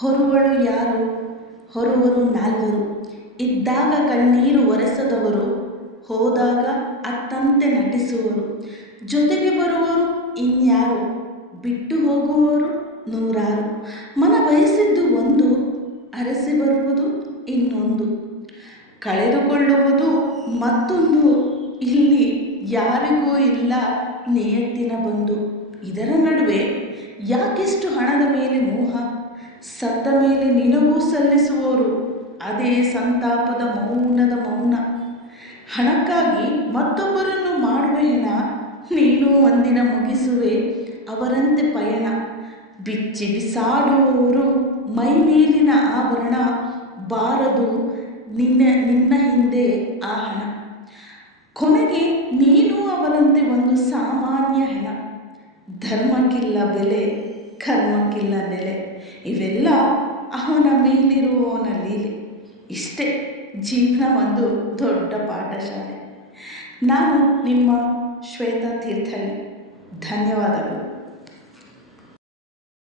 ಹೊರುವಳು ಯಾರು, ಹೊರುವರು ನಾಲ್ವರು. ಇದ್ದಾಗ ಕಣ್ಣೀರು ಒರೆಸದವರು, ಹೋದಾಗ ಅತ್ತಂತೆ ನಟಿಸುವರು. ಜೊತೆಗೆ ಬರುವರು ಇನ್ಯಾರು, ಬಿಟ್ಟು ಹೋಗುವವರು ನೂರಾರು. ಮನ ಬಯಸಿದ್ದು ಒಂದು, ಅರಸಿ ಬರುವುದು ಇನ್ನೊಂದು. ಕಳೆದುಕೊಳ್ಳುವುದು ಮತ್ತೊಂದು. ಇಲ್ಲಿ ಯಾರಿಗೂ ಇಲ್ಲ ನಿಯತ್ತಿನ ಬಂಧು. ಇದರ ನಡುವೆ ಯಾಕೆಷ್ಟು ಹಣದ ಮೇಲೆ ಮೋಹ? ಸತ್ತ ಮೇಲೆ ನಿನಗೂ ಸಲ್ಲಿಸುವವರು ಅದೇ ಸಂತಾಪದ ಮೌನದ ಮೌನ. ಹಣಕ್ಕಾಗಿ ಮತ್ತೊಬ್ಬರನ್ನು ಮಾಡುವೆ ಹೆಣ, ನೀನು ಒಂದಿನ ಮುಗಿಸುವೆ ಅವರಂತೆ ಪಯಣ. ಬಿಚ್ಚಿ ಬಿಸಾಡುವವರು ಮೈ ಮೇಲಿನ ಆಭರಣ, ಬಾರದು ನಿನ್ನ ಹಿಂದೆ ಆ ಹಣ. ಕೊನೆಗೆ ನೀನು ಅವರಂತೆ ಒಂದು ಸಾಮಾನ್ಯ ಹೆಣ. ಧರ್ಮಕ್ಕಿಲ್ಲ ಬೆಲೆ, ಕರ್ಮಕ್ಕಿಲ್ಲ ನೆಲೆ. ಇವೆಲ್ಲ ಅವನ ಮೇಲಿರುವವನ ಲೀಲೆ. ಇಷ್ಟೇ ಜೀವನ ಒಂದು ದೊಡ್ಡ ಪಾಠಶಾಲೆ. ನಾನು ನಿಮ್ಮ ಶ್ವೇತಾ ತೀರ್ಥಳ್ಳಿ. ಧನ್ಯವಾದಗಳು.